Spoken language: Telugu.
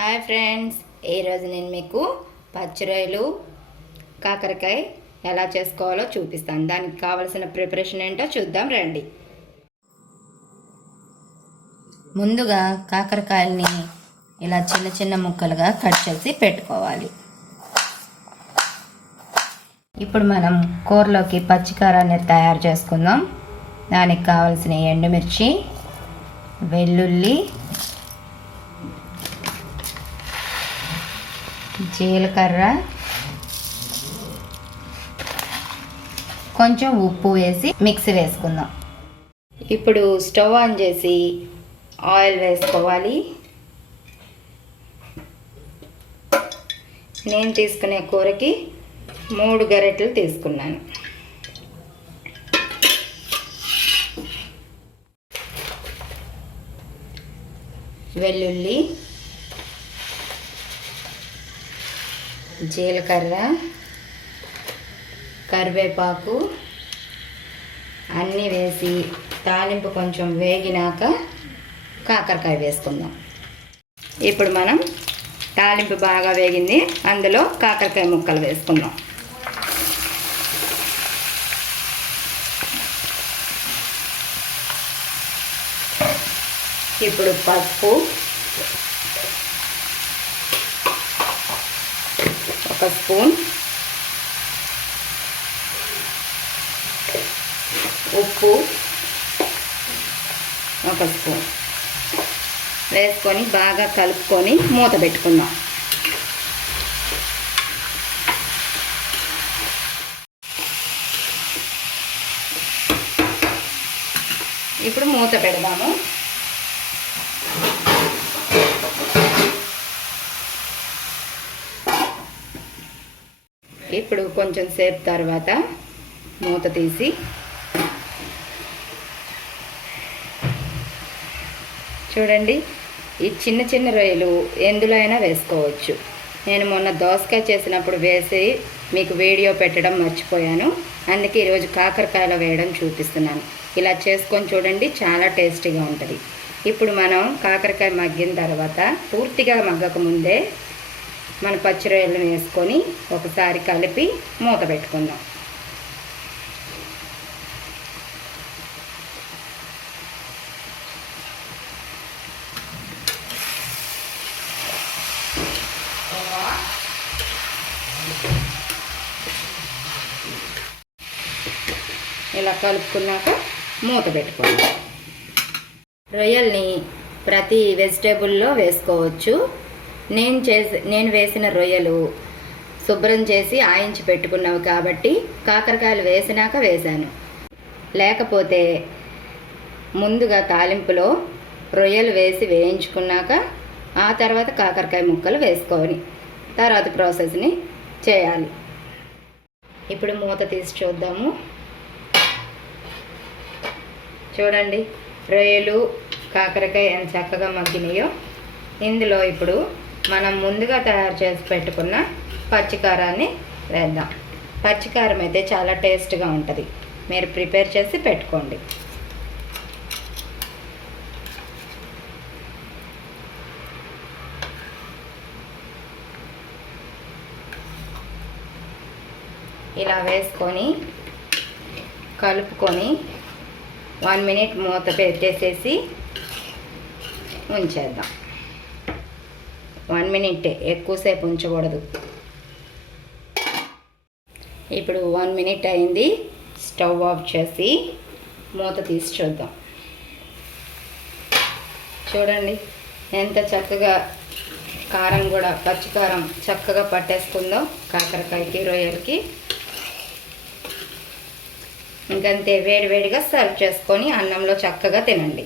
హాయ్ ఫ్రెండ్స్, ఈరోజు నేను మీకు పచ్చి రొయ్యలు కాకరకాయ ఎలా చేసుకోవాలో చూపిస్తాను. దానికి కావలసిన ప్రిపరేషన్ ఏంటో చూద్దాం రండి. ముందుగా కాకరకాయల్ని ఇలా చిన్న చిన్న ముక్కలుగా కట్ చేసి పెట్టుకోవాలి. ఇప్పుడు మనం కూరలోకి పచ్చికారాన్ని తయారు చేసుకుందాం. దానికి కావలసిన ఎండుమిర్చి, వెల్లుల్లి, జీలకర్ర, కొంచెం ఉప్పు వేసి మిక్సీ వేసుకుందాం. ఇప్పుడు స్టవ్ ఆన్ చేసి ఆయిల్ వేసుకోవాలి. నేను తీసుకునే కూరకి 3 గరిటెలు తీసుకున్నాను. వెల్లుల్లి, జీలకర్ర, కరివేపాకు అన్నీ వేసి తాలింపు కొంచెం వేగినాక కాకరకాయ వేసుకుందాం. ఇప్పుడు మనం తాలింపు బాగా వేగింది, అందులో కాకరకాయ ముక్కలు వేసుకుందాం. ఇప్పుడు పసుపు, 1 స్పూన్, ఉప్పు 1 స్పూన్ వేసుకొని బాగా కలుపుకొని మూత పెట్టుకుందాం. ఇప్పుడు మూత పెడదాము. ఇప్పుడు కొంచెం సేపు తర్వాత మూత తీసి చూడండి, ఈ చిన్న చిన్న రొయ్యలు ఎందులో అయినా వేసుకోవచ్చు. నేను మొన్న దోసకాయ చేసినప్పుడు వేసి మీకు వీడియో పెట్టడం మర్చిపోయాను, అందుకే ఈరోజు కాకరకాయలో వేయడం చూపిస్తున్నాను. ఇలా చేసుకొని చూడండి, చాలా టేస్టీగా ఉంటుంది. ఇప్పుడు మనం కాకరకాయ మగ్గిన తర్వాత పూర్తిగా మగ్గక ముందే మన పచ్చి రొయ్యలను వేసుకొని ఒకసారి కలిపి మూత పెట్టుకుందాం. ఇలా కలుపుకున్నాక మూత పెట్టుకుందాం. రొయ్యల్ని ప్రతి వెజిటేబుల్లో వేసుకోవచ్చు. నేను వేసిన రొయ్యలు శుభ్రం చేసి ఆయించి పెట్టుకున్నవి కాబట్టి కాకరకాయలు వేసినాక వేశాను. లేకపోతే ముందుగా తాలింపులో రొయ్యలు వేసి వేయించుకున్నాక ఆ తర్వాత కాకరకాయ ముక్కలు వేసుకొని తర్వాత ప్రాసెస్ని చేయాలి. ఇప్పుడు మూత తీసి చూద్దాము. చూడండి, రొయ్యలు కాకరకాయ ఎంత చక్కగా మగ్గినాయో. ఇందులో ఇప్పుడు మనం ముందుగా తయారు చేసి పెట్టుకున్న పచ్చికారాన్ని వేద్దాం. పచ్చికారం అయితే చాలా టేస్ట్గా ఉంటుంది, మీరు ప్రిపేర్ చేసి పెట్టుకోండి. ఇలా వేసుకొని కలుపుకొని 1 మినిట్ మూత పెట్టేసేసి ఉంచేద్దాం. 1 మినిటే, ఎక్కువసేపు ఉంచకూడదు. ఇప్పుడు 1 మినిట్ అయింది. స్టవ్ ఆఫ్ చేసి మూత తీసి చూద్దాం. చూడండి ఎంత చక్కగా కారం కూడా, పచ్చికారం చక్కగా పట్టేసుకుందో కాకరకాయకి రొయ్యలకి. ఇంకంతే, వేడివేడిగా సర్వ్ చేసుకొని అన్నంలో చక్కగా తినండి.